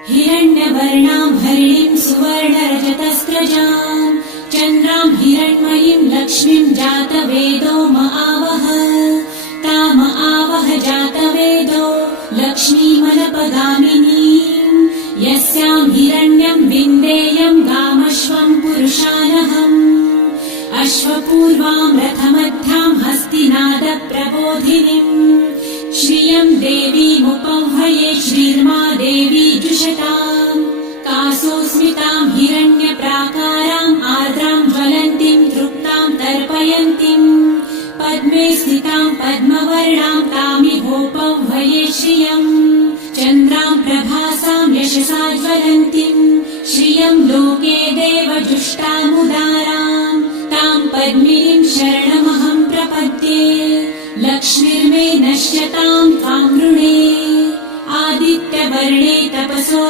हिरण्यवर्णां हरिणीं सुवर्णरजतस्रजां चन्द्रां हिरण्मयीं लक्ष्मीं जातवेदो महावः ताम आवह जातवेदो लक्ष्मीमनपगामिनीं यस्यां हिरण्यं विन्देयं गामश्वं पुरुषानहम् अश्वपूर्वां रथमध्यां हस्तिनादप्रबोधिनीम् श्रियं देवीमुपह्वये श्रीर्मा देवी जुषताम् कासोस्मितां हिरण्यप्राकाराम् आर्द्रां ज्वलन्तीं तृप्तां तर्पयन्तीं पद्मे स्थितां पद्मवर्णां तामिहोपह्वये श्रियम् चन्द्रां प्रभासां यशसा ज्वलन्तीं श्रियं लोके देवजुष्टामुदारां तां पद्मिनीं शरणमहं प्रपद्ये लक्ष्मीर्मे नश्यतां त्वां गृणे आदित्यवर्णे तपसो